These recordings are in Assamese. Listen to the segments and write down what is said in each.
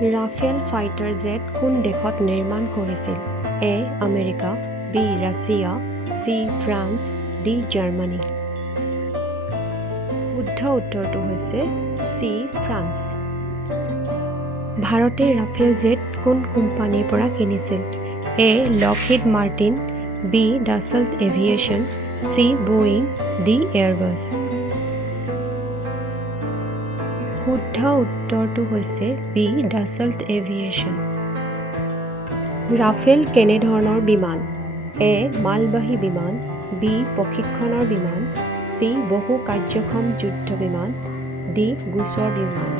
ৰাফেল ফাইটাৰ জেট কোন দেশত নিৰ্মাণ কৰিছিল? A. America, B. Russia, C. France, D. Germany. শুদ্ধ উত্তৰটো হৈছে চি. ফ্ৰান্স। ভাৰতে ৰাফেল জেট কোন কোম্পানীৰ পৰা কিনিছিল? A. Lockheed Martin, B. Dassault Aviation, C. Boeing, D. Airbus. শুদ্ধ উত্তৰটো হৈছে বি. Dassault aviation. ৰাফেল কেনেধৰণৰ বিমান? এ. মালবাহী বিমান, বি. প্ৰশিক্ষণৰ বিমান, চি. বহু কাৰ্যক্ষম যুদ্ধ বিমান, ডি. গোচৰ বিমান।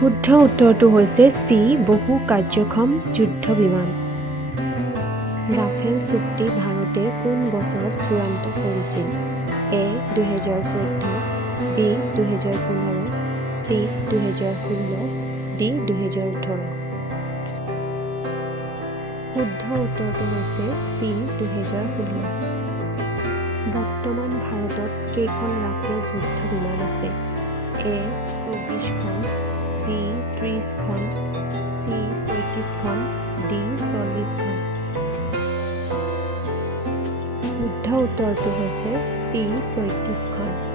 শুদ্ধ উত্তৰটো হৈছে চি. বহু কাৰ্যক্ষম যুদ্ধ বিমান। ৰাফেল চুক্তি ভাৰতে কোন বছৰত চূড়ান্ত কৰিছিল? এ. 2014, বি. 2015, চি. 2016, ডি. 2018। শুদ্ধ উত্তৰটো হৈছে চি. 2016। বৰ্তমান ভাৰতত কেইখন ৰাফেল যুদ্ধ বিমান আছে? এ. 24খন, বি. 30খন, চি. 36খন, ডি. 40খন। শুদ্ধ উত্তৰটো হৈছে চি. 36খন।